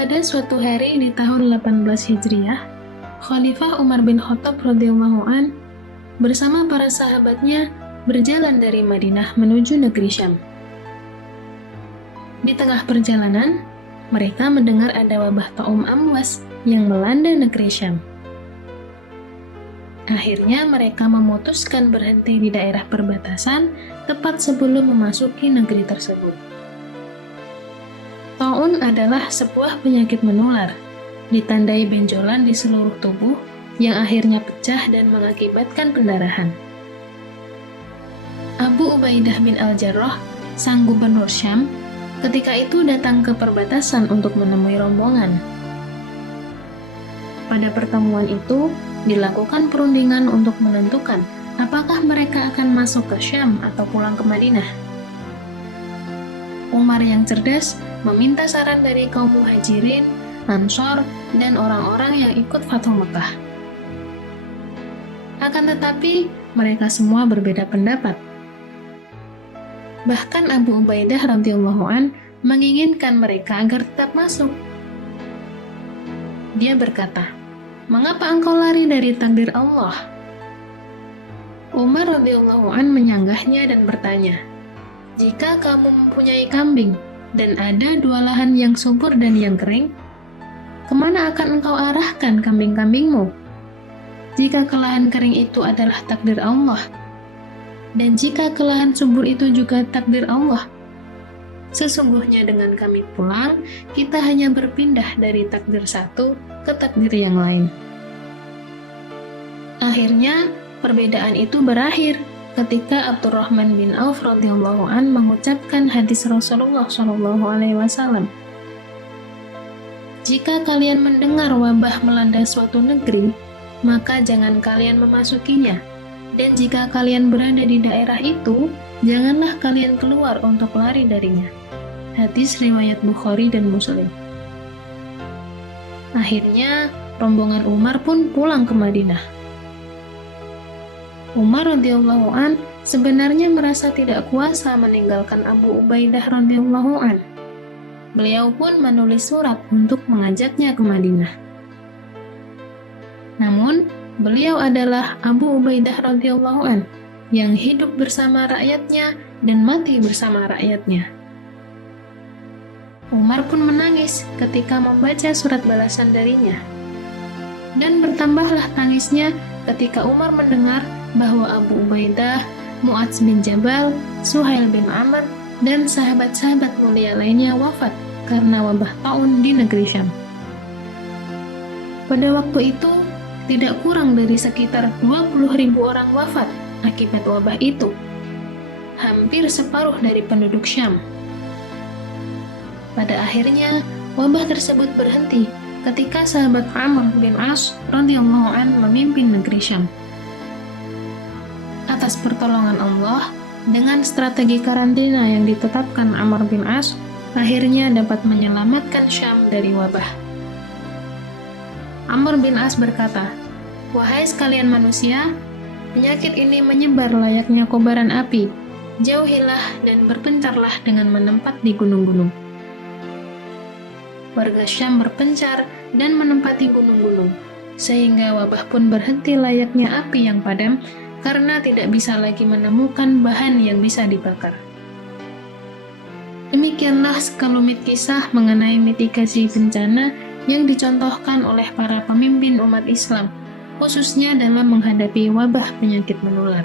Pada suatu hari di tahun 18 Hijriah, Khalifah Umar bin Khattab radhiyallahu an bersama para sahabatnya berjalan dari Madinah menuju negeri Syam. Di tengah perjalanan, mereka mendengar ada wabah taum amwas yang melanda negeri Syam. Akhirnya mereka memutuskan berhenti di daerah perbatasan tepat sebelum memasuki negeri tersebut. Taun adalah sebuah penyakit menular, ditandai benjolan di seluruh tubuh yang akhirnya pecah dan mengakibatkan pendarahan. Abu Ubaidah bin Al-Jarrah, sang gubernur Syam, ketika itu datang ke perbatasan untuk menemui rombongan. Pada pertemuan itu, dilakukan perundingan untuk menentukan apakah mereka akan masuk ke Syam atau pulang ke Madinah. Umar yang cerdas meminta saran dari kaum muhajirin, ansor, dan orang-orang yang ikut Fathu Mekah. Akan tetapi, mereka semua berbeda pendapat. Bahkan Abu Ubaidah radhiyallahu an menginginkan mereka agar tetap masuk. Dia berkata, "Mengapa engkau lari dari takdir Allah?" Umar radhiyallahu an menyanggahnya dan bertanya, "Jika kamu mempunyai kambing dan ada dua lahan yang subur dan yang kering, kemana akan engkau arahkan kambing-kambingmu? Jika ke lahan kering itu adalah takdir Allah, dan jika ke lahan subur itu juga takdir Allah, sesungguhnya dengan kami pulang, kita hanya berpindah dari takdir satu ke takdir yang lain." Akhirnya, perbedaan itu berakhir ketika Abdurrahman bin Auf radhiyallahu an mengucapkan hadis Rasulullah SAW. "Jika kalian mendengar wabah melanda suatu negeri, maka jangan kalian memasukinya. Dan jika kalian berada di daerah itu, janganlah kalian keluar untuk lari darinya." Hadis riwayat Bukhari dan Muslim. Akhirnya, rombongan Umar pun pulang ke Madinah. Umar radhiyallahu an sebenarnya merasa tidak kuasa meninggalkan Abu Ubaidah radhiyallahu an. Beliau pun menulis surat untuk mengajaknya ke Madinah. Namun, beliau adalah Abu Ubaidah radhiyallahu an yang hidup bersama rakyatnya dan mati bersama rakyatnya. Umar pun menangis ketika membaca surat balasan darinya. Dan bertambahlah tangisnya ketika Umar mendengar bahwa Abu Ubaidah, Mu'adz bin Jabal, Suhail bin Amr, dan sahabat-sahabat mulia lainnya wafat karena wabah taun di negeri Syam. Pada waktu itu, tidak kurang dari sekitar 20.000 orang wafat akibat wabah itu. Hampir separuh dari penduduk Syam. Pada akhirnya, wabah tersebut berhenti ketika sahabat Amr bin As radhiyallahu an memimpin negeri Syam. Atas pertolongan Allah, dengan strategi karantina yang ditetapkan Amr bin As, akhirnya dapat menyelamatkan Syam dari wabah. Amr bin As berkata, "Wahai sekalian manusia, penyakit ini menyebar layaknya kobaran api. Jauhilah dan berpencarlah dengan menempat di gunung-gunung." Warga Syam berpencar dan menempati gunung-gunung, sehingga wabah pun berhenti layaknya api yang padam karena tidak bisa lagi menemukan bahan yang bisa dibakar. Demikianlah sekelumit kisah mengenai mitigasi bencana yang dicontohkan oleh para pemimpin umat Islam, khususnya dalam menghadapi wabah penyakit menular.